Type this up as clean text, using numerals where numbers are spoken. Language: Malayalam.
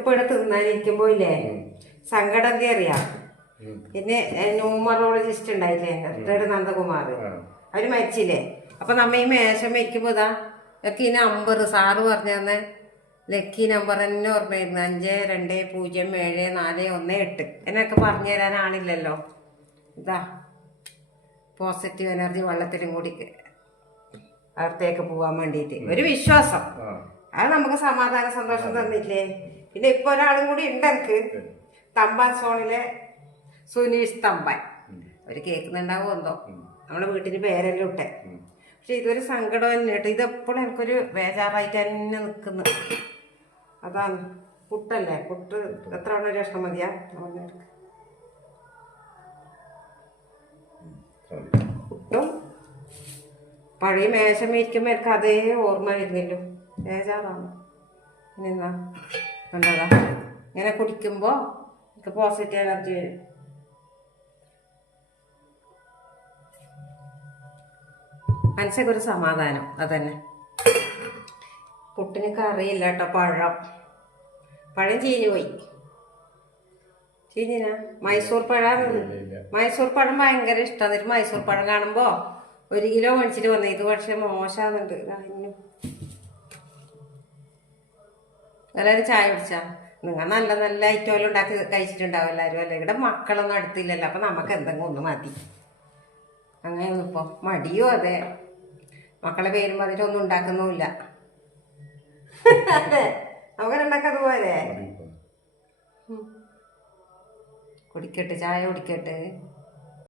ഇപ്പൊ ഇവിടെ തിന്നാനിരിക്കുമ്പോ ഇല്ലേ സങ്കടം എന്താ അറിയാം. പിന്നെ ന്യൂമറോളജിസ്റ്റ് ഉണ്ടായില്ലേ ഡോക്ടർ നന്ദകുമാർ, അവര് മരിച്ചില്ലേ. അപ്പൊ നമ്മ ഈ മേശം വയ്ക്കുമ്പോ ഇതാ ലക്കി നമ്പർ സാറ് പറഞ്ഞു തന്നെ, ലക്കി നമ്പർ തന്നെ ഓർമ്മയായിരുന്നു 520741 എന്നൊക്കെ പറഞ്ഞു തരാൻ ആളില്ലല്ലോ. ഇതാ പോസിറ്റീവ് എനർജി വെള്ളത്തിലും കൂടി അകത്തേക്ക് പോവാൻ വേണ്ടിയിട്ട് ഒരു വിശ്വാസം, അത് നമുക്ക് സമാധാന സന്തോഷം തന്നില്ലേ. പിന്നെ ഇപ്പൊ ഒരാളും കൂടി ഉണ്ട് എനിക്ക്, തമ്പാൻ സോണിലെ സുനീഷ് തമ്പാൻ. അവര് കേൾക്കുന്നുണ്ടാവും എന്തോ, നമ്മുടെ വീട്ടിന് പേരെല്ലാം ഇട്ടെ. പക്ഷെ ഇതൊരു സങ്കടം തന്നെ കേട്ടോ, ഇതെപ്പോഴും എനിക്കൊരു ബേജാറായിട്ട് തന്നെ നിൽക്കുന്നു. അതാണ് പുട്ടല്ലേ, പുട്ട് എത്ര ഒരു കഷ്ണം മതിയാ. പുട്ടും പഴയ മേശം ഇരിക്കുമ്പോൾ എനിക്ക് അതേ ഓർമ്മ വരുന്നില്ലോ, ബേജാറാണ്. പിന്നെന്നാ കണ്ടതാ ഇങ്ങനെ കുടിക്കുമ്പോൾ എനിക്ക് പോസിറ്റീവ് എനർജി വരും. മനസ്സൊക്കെ സമാധാനം, അതന്നെ. പുട്ടിന് കറിയില്ല കേട്ടോ, പഴം ചീഞ്ഞു പോയി. ചീഞ്ഞിനാ മൈസൂർ പഴം, മൈസൂർ പഴം ഭയങ്കര ഇഷ്ടമാണ്. ഒരു മൈസൂർ പഴം കാണുമ്പോ 1 കിലോ മേടിച്ചിട്ട് വന്നേ. ഇത് പക്ഷെ മോശമാകുന്നുണ്ട്. എല്ലാവരും ചായ കുടിച്ചാ? നിങ്ങൾ നല്ല നല്ല ഐറ്റമെല്ലാം ഉണ്ടാക്കി കഴിച്ചിട്ടുണ്ടാവും എല്ലാവരും അല്ലേ. ഇവിടെ മക്കളൊന്നും അടുത്തില്ലല്ലോ, അപ്പൊ നമുക്ക് എന്തെങ്കിലും ഒന്ന് മതി. അങ്ങനെയൊന്നും ഇപ്പൊ മടിയോ അതെ, മക്കളെ പേരും അതിലൊന്നും ഉണ്ടാക്കുന്നുമില്ല. അതെ നമുക്ക് ഉണ്ടാക്കാതെ പോലെ. കുടിക്കട്ടെ, ചായ കുടിക്കട്ടെ.